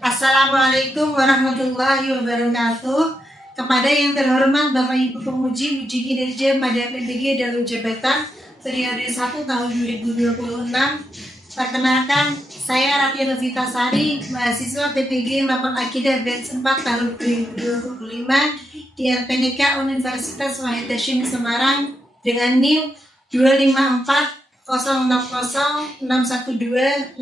Assalamualaikum warahmatullahi wabarakatuh. Kepada yang terhormat Bapak Ibu Penguji Uji Kinerja Madya PBG dalam Jabatan Periode 1 tahun 2026. Perkenalkan, saya Ratia Novita Sari, mahasiswa PPG Lapang Akidah Batch 4 tahun 2025 di LPDK Universitas Wahid Hasyim Semarang dengan NIM 254060612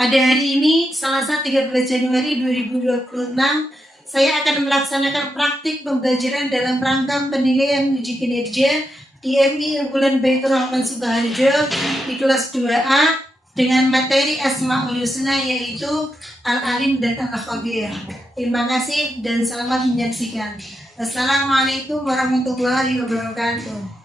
Pada hari ini, Selasa 13 Januari 2026, saya akan melaksanakan praktik pembelajaran dalam rangka penilaian uji kinerja di MI Unggulan Baitur Rahman Sukoharjo di kelas 2A dengan materi Asmaul Husna yaitu Al-Alim dan Al-Khabir. Terima kasih dan selamat menyaksikan. Assalamualaikum warahmatullahi wabarakatuh.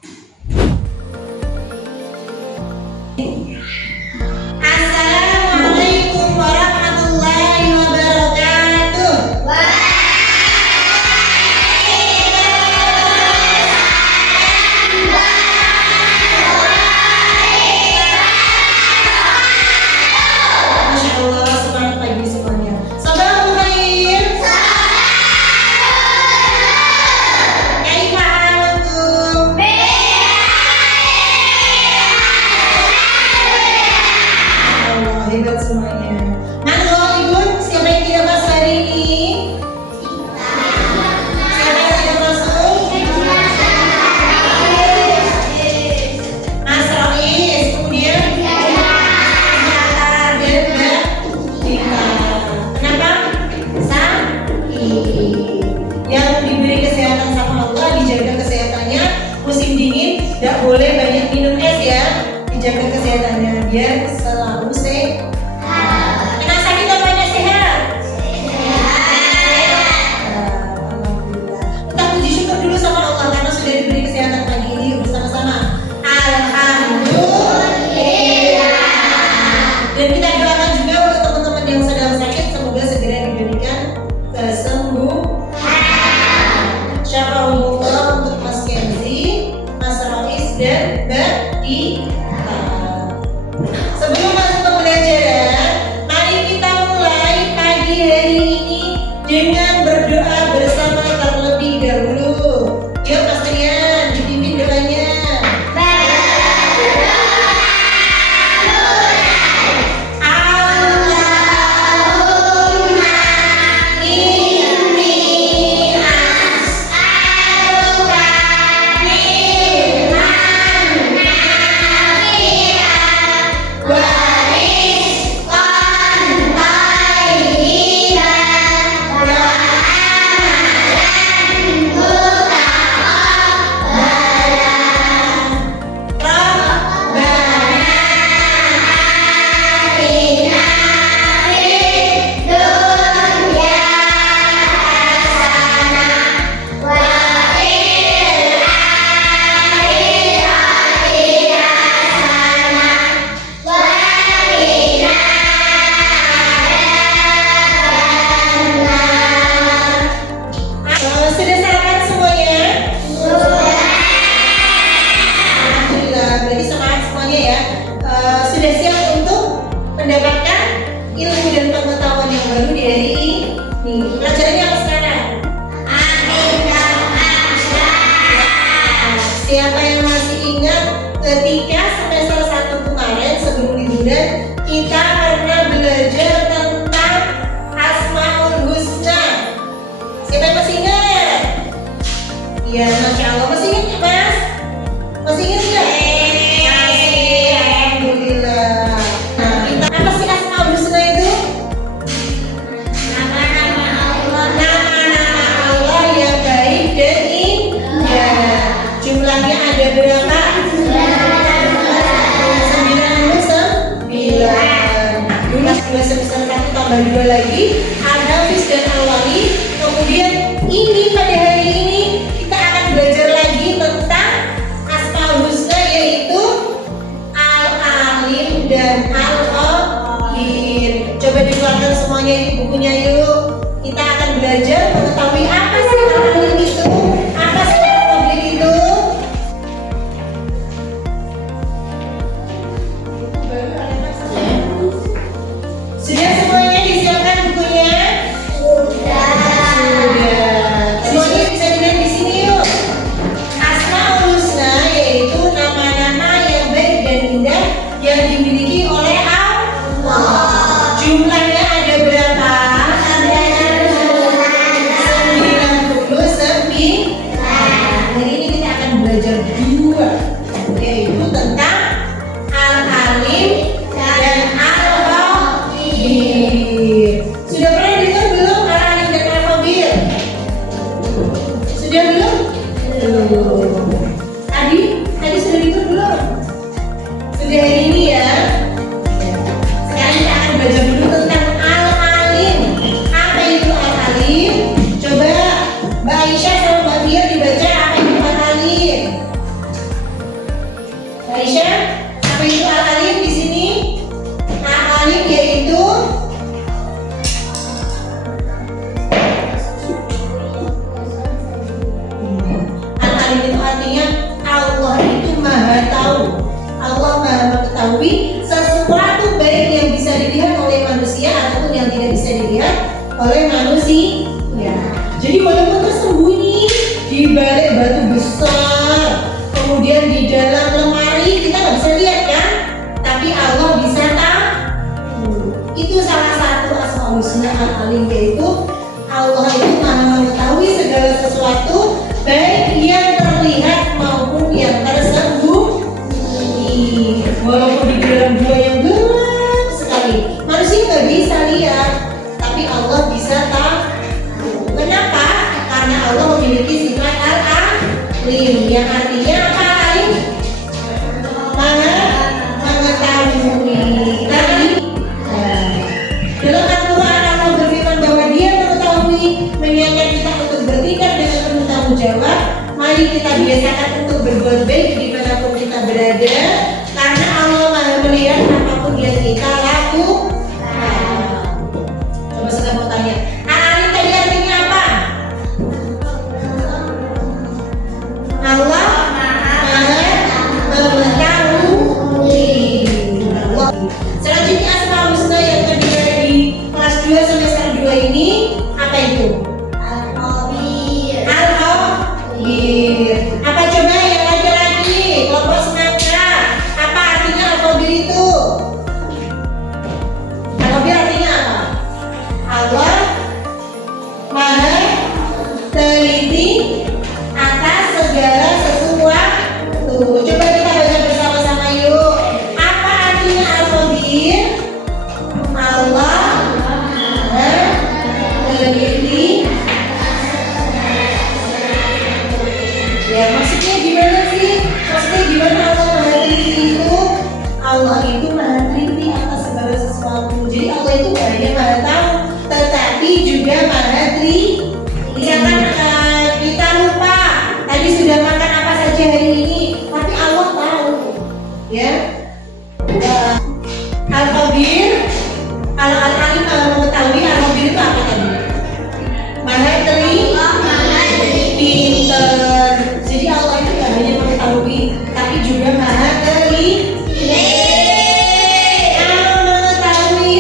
Assalamualaikum warahmatullahi wabarakatuh. Masya Allah, selamat pagi semuanya. Sabahul khair. Kaifa halukum? Allah, hebat semuanya. Mangga Ibu, siapa yang tidak masuk hari ini? Siapa yang tidak masuk? Mas Rois, kemudian Zahar dan Mbak Dita. Kenapa? Sakit. Yang diberi kesehatan sama Allah, dijaga kesehatannya. Musim dingin, tidak boleh banyak minum es ya. Dijaga kesehatannya biar selalu sehat. Kena sakit apa hanya sehat? Alhamdulillah. Kita puji syukur dulu sama Allah karena sudah diberi kesehatan pagi ini bersama-sama. Alhamdulillah. Dan kita doakan juga untuk teman-teman yang sedang sakit semoga segera diberikan kesembuhan. Syafa'ullah untuk Mas Kenzi, Mas Rois dan Mbak Dita. Sebelum masuk pembelajaran, mari kita mulai pagi hari ini dengan berdoa bersama terlebih dahulu. Yuk Mas Rian, dipimpin doanya. Allahumma inni as'aluka ilman nafi'an wa rizqan thayyiban wa amalan mutaqabbalan. Rabbana atina fid dunya hasanah wa fil akhirati hasanah wa qina adzabannar. Sudah sarapan semuanya? Alhamdulillah, berarti semangat semuanya ya. Sudah siap untuk mendapatkan ilmu dan pengetahuan yang baru di hari ini. Pelajarannya apa sekarang? Siapa yang masih ingat ketika semester 1 kemarin sebelum liburan kita pernah belajar tentang Asmaul Husna. Siapa yang masih ingat? Iya, Masya Allah. Masih ingat ya Mas? Masih ingat nggak? Masih, Alhamdulillah. Nah, apa sih Asmaul Husna itu? Nama-nama Allah yang baik dan indah. Jumlahnya ada berapa? 99. Jumlah 2 semester 1 tambah 2 lagi Al-Hafiz dan Al-Wali. Kemudian ini pada hari ini kita akan belajar lagi tentang Asmaul Husna yaitu Al-Alim dan Al-Khabir. Coba dikeluarkan semuanya di bukunya yuk. Kita akan belajar mengetahui apa sih Al-Alim itu, apa sih Al-Khabir itu. Sudah semuanya disiapkan? Jumlahnya ada berapa? Ada 99. Hari ini kita akan belajar dua, yaitu tentang al-alim dan al-khabir. Sudah pernah dengar belum al-alim dan al-khabir? Sudah belum? Belum. Tadi sudah dengar belum? Sudah hari ini ya. Sekarang kita akan belajar dulu tentang al-alim. Apa itu al-alim? Coba Mbak Aisyah sama Mbak Fia dibaca apa itu al-alim. Mbak Aisyah, apa itu al-alim di sini? Al-alim yaitu al-alim itu artinya Allah itu maha tahu. Allah maha mengetahui sesuatu baik yang bisa dilihat oleh manusia ataupun yang tidak bisa dilihat oleh manusia. Jadi walaupun tersembunyi di balik batu besar, kemudian di dalam lemari kita nggak bisa lihat kan, tapi Allah bisa tahu. Itu salah satu asmaul husna al-alim, yaitu Allah itu maha mengetahui segala sesuatu baik yang terlihat maupun yang tersembunyi. Walaupun di dalam gua yang gelap sekali, manusia nggak bisa lihat, tapi Allah bisa tahu. Kenapa? Karena Allah memiliki sifat al-alim, yang artinya apa? Alim maha mengetahui. Tadi dalam Al-Quran Allah berfirman bahwa Dia mengetahui, mengingatkan kita untuk bertindak dengan penuh tanggung jawab. Mari kita biasakan untuk berbuat baik dimanapun kita berada, karena Allah maha melihat apapun yang kita lakukan. Coba saya mau tanya, al-alim tadi artinya apa? Allah maha mengetahui. Selanjutnya asmaul husna yang terdiri dari kelas 2 semester 2 ini apa itu? Al-khabir. Apa coba yang laki-laki kelompok semangka? Apa artinya al-khabir itu? Al-khabir artinya apa? Allah maha teliti atas segala sesuatu. Coba kita baca bersama-sama yuk. Apa artinya al-khabir? Allah maha teliti. Ya, maksudnya gimana sih? Maksudnya gimana Allah maha teliti itu? Allah itu maha teliti atas segala sesuatu. Jadi Allah itu gak hanya maha tahu, tetapi juga maha teliti. Misalkan kita lupa tadi sudah makan apa saja hari ini, tapi Allah tahu. Ya. Al-khabir, al-alim maha mengetahui. Al-khabir itu apa tadi? Maha teliti, pinter. Jadi Allah itu gak hanya mengetahui, tapi juga maha teliti.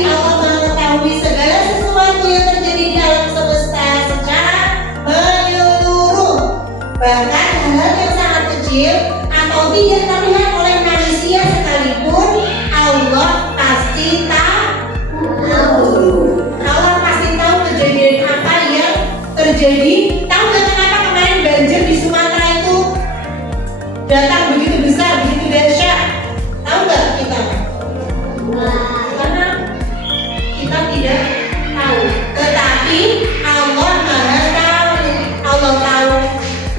Allah mengetahui segala sesuatu yang terjadi di alam semesta secara menyeluruh. Bahkan hal yang sangat kecil atau tidak terlihat oleh manusia sekalipun, Allah pasti tahu. Allah pasti tahu kejadian apa yang terjadi. Tahu nggak kenapa kemarin banjir di Sumatera itu datang begitu besar, begitu dahsyat? Tahu nggak kita? Karena kita tidak tahu, tetapi Allah maha tahu. Allah tahu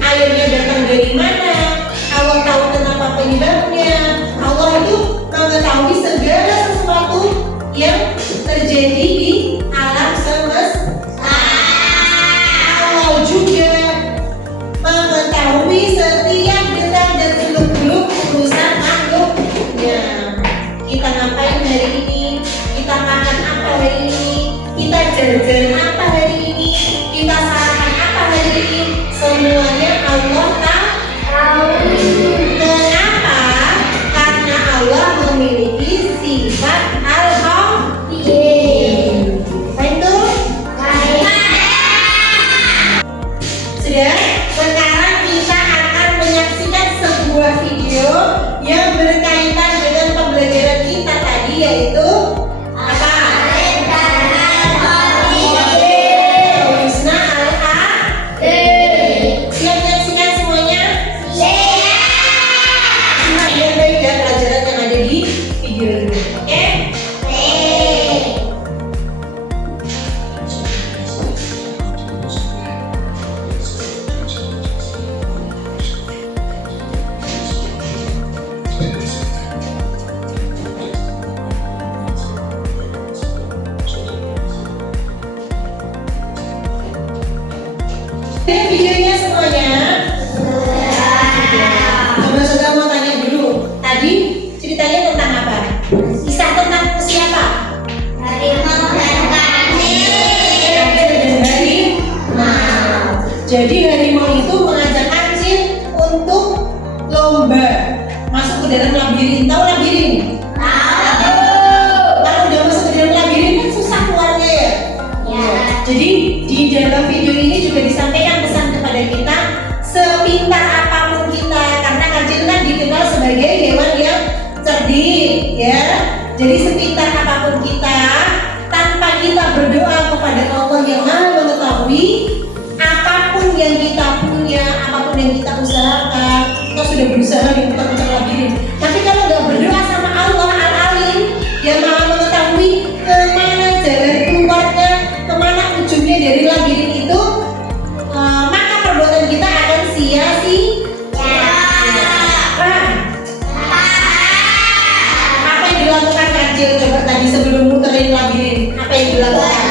airnya datang dari mana, Allah tahu kenapa penyebabnya. Allah itu mengetahui segala sesuatu yang terjadi di alam semesta. Allah juga mengetahui setiap detak dan seluk-beluk urusan makhluknya. Kita ngapain hari ini? Kita makan apa hari ini? Kita jajan apa hari ini? Kita sarapan apa hari ini? Semuanya Allah tahu. Kenapa? Karena Allah memiliki sifat al-khabir. Baik tuh? Sudah? Sekarang kita akan menyaksikan sebuah video yang berkaitan dengan pembelajaran kita tadi, yaitu apa? Videonya semuanya. Coba saudara mau tanya dulu. Tadi ceritanya tentang apa? Kisah tentang siapa? Harimau dan kancil. Jadi harimau itu mengajak kancil untuk lomba masuk ke dalam labirin. Tahu labirin? Tahu. Kalau udah masuk ke dalam labirin kan susah keluarnya ya. Ya. Jadi di dalam video ini juga disampaikan pesan kepada kita, sepintar apapun kita, karena kancil kan dikenal sebagai hewan yang cerdik, ya. Jadi sepintar apapun kita, tanpa kita berdoa kepada Allah yang Maha Mengetahui, apapun yang kita punya, apapun yang kita usahakan, kita sudah berusaha di putar-putar labirin. Tapi kalau nggak berdoa sama Allah Al-Alim yang Maha Mengetahui kemana jalan keluarnya, kemana ujungnya dari labirin itu, maka perbuatan kita akan sia-sia. Apa yang dilakukan kancil coba tadi sebelum muterin labirin? Apa yang dilakukan?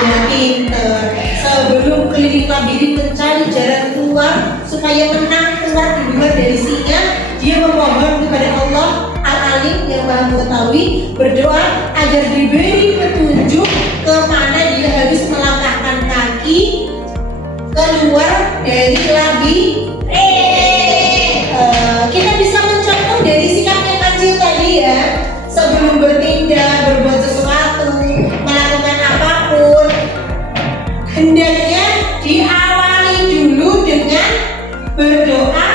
Ya pinter. Sebelum keliling labirin mencari jalan keluar supaya menang keluar di luar dari singa, dia memohon kepada Allah Al-Alim yang Maha Mengetahui, berdoa agar diberi petunjuk kemana dia harus melangkahkan kaki keluar dari labirin. Kita bisa mencontoh dari sikapnya kancil tadi ya. Sebelum bertindak, berbuat sesuatu, melakukan apapun, hendaknya diawali dulu dengan berdoa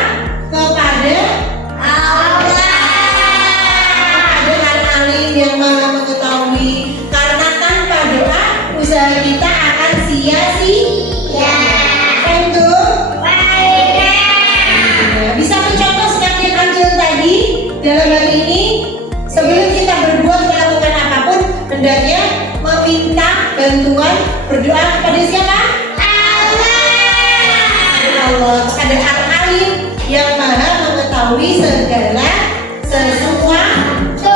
kepada Allah, kepada Al-Alim yang Maha Mengetahui. Karena tanpa doa, usaha kita akan sia-sia. Bisa mencontoh sikapnya kancil tadi dalam hal ini. Sebelum kita berbuat melakukan apapun, hendaknya meminta bantuan, berdoa kepada siapa? Allah, kepada Al-Alim yang Maha Mengetahui segala sesuatu.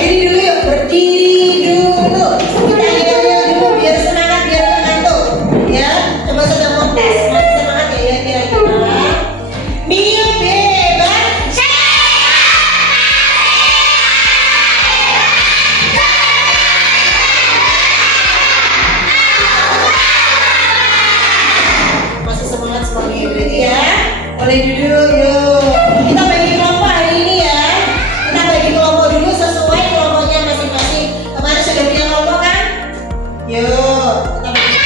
Berdiri dulu yuk, berdiri dulu. Kita yel-yel dulu biar semangat, biar mengantuk. Ya, coba sudah mau tes. Masih semangat ya kira-kira. Mio bebas. Masih semangat semuanya berarti ya. Boleh duduk yuk. Kita bagi kelompok hari ini ya. Kita bagi kelompok dulu sesuai kelompoknya masing-masing. Kemarin sudah punya kelompok kan? Yuk, kita bagi.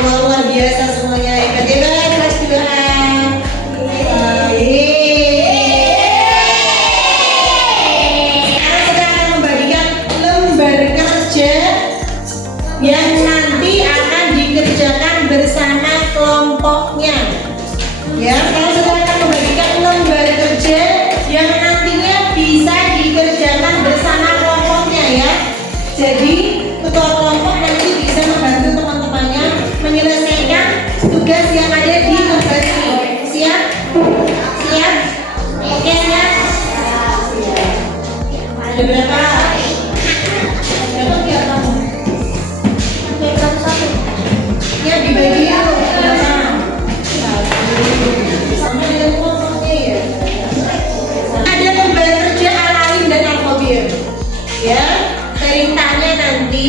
Allah luar biasa semuanya. Hebat-hebat kelas 2A. Sekarang kita akan membagikan lembar kerja yang nanti akan dikerjakan bersama kelompoknya. Ya, sekarang kita akan membagikan lembar kerja yang nantinya bisa dikerjakan bersama kelompoknya ya. Jadi ketua kelompok nanti bisa membantu teman-temannya menyelesaikan tugas yang ada di lembar ini. Siap? Siap? Oke, siap? Ada berapa? Berapa ya kamu? Satu. Ya dibagi ya. Sama dengan kelompoknya ya. Ada lembar kerja Al-Alim dan Al-Khabir. Ya, perintahnya nanti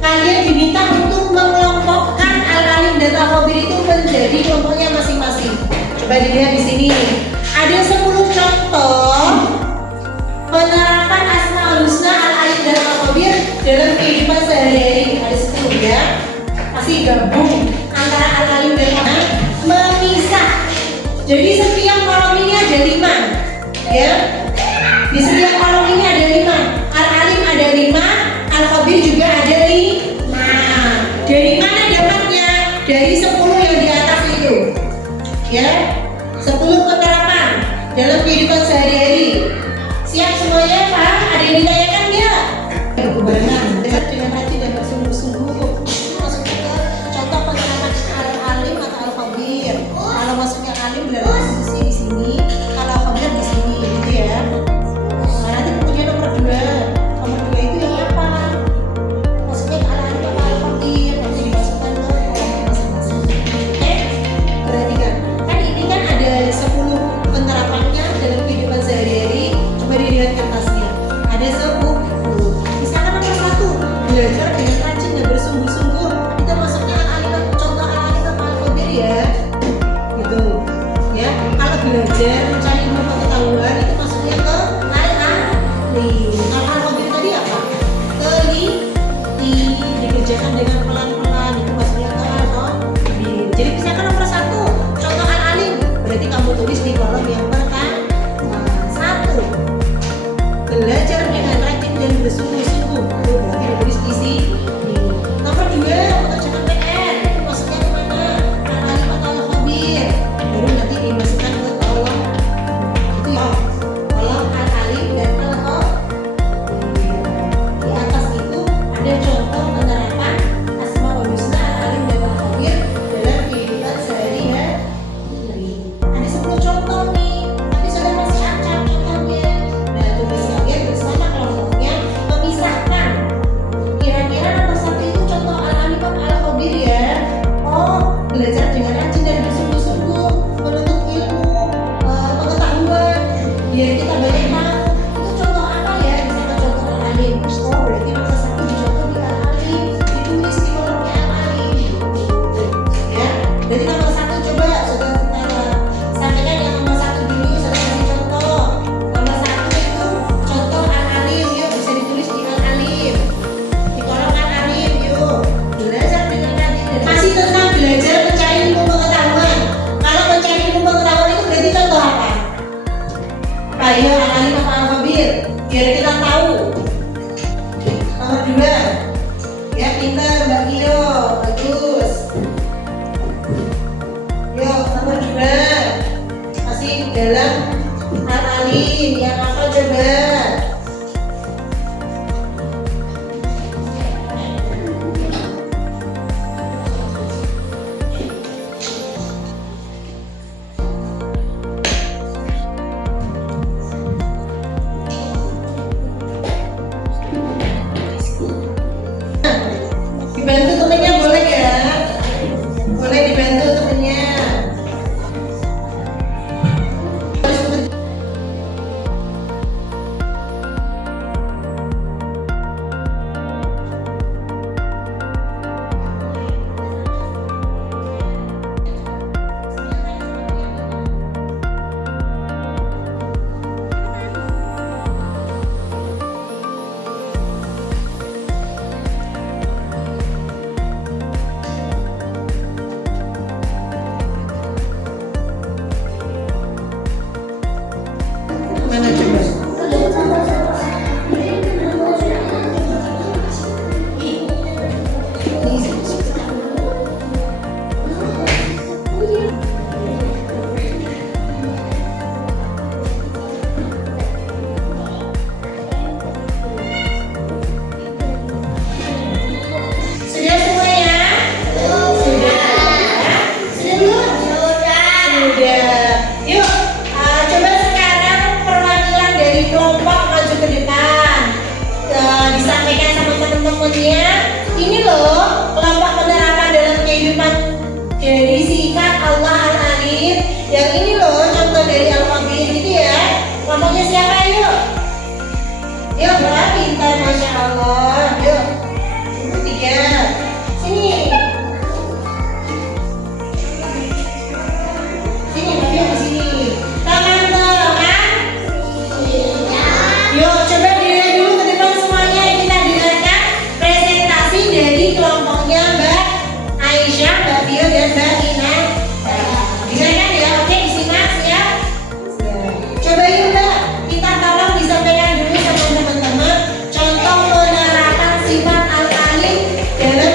kalian diminta untuk mengelompokkan Al-Alim dan Al-Khabir itu menjadi kelompoknya masing-masing. Coba dilihat di sini. Ada 10 contoh penerapan Asmaul Husna Al-Alim dan Al-Khabir dalam kehidupan sehari-hari. Ada 10 ya. Pasti gabung antara Al-Alim dan Al-Khabir, memisah. Jadi setiap kolom ini ada 5 ya. Di setiap kolom ini ada 5. Al-Alim ada 5, Al-Khabir juga ada 5. Dari mana dapatnya? Dari 10 yang di atas itu. Ya. 10 penerapan dalam kehidupan sehari-hari. Siap semuanya, Pak? Ada yang ditanyakan nggak? Berbarengan dengan hati dan bersungguh-sungguh Ayo, Al-Alim apa Al-Khabir? Biar kita tahu. Nomor 2. Ya, pintar Mbak Kio. Bagus. Yuk, nomor 2. Masih di dalam Al-Alim. Yang apa coba? Dibantu temennya boleh ya? Boleh dibantu temennya. Mana coba? Sudah semua ya? Sudah. Sudah. Yuk, coba sekarang perwakilan dari kelompok maju ke depan. Disampaikan sama teman-temannya. Ini loh kelompok penerapan dalam kehidupan dari sifat Allah Al-Alim. Yang ini loh contoh dari Al-Khabir gitu ya. Kelompoknya siapa yuk? Yuk, berapa pintar, Masya Allah. Yuk, 3. Sini. Sini, yuk ke sini. Teman-teman. Yuk, coba dilihat dulu ke depan semuanya. Kita dengarkan presentasi dari kelompoknya Mbak Aisyah, Mbak Bio, dan Mbak Ina. Dengarkan ya, oke, disimak ya. Coba yuk Mbak, kita tolong disampaikan dulu sama teman-teman contoh penerapan sifat Al-Alim dalam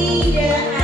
Tidak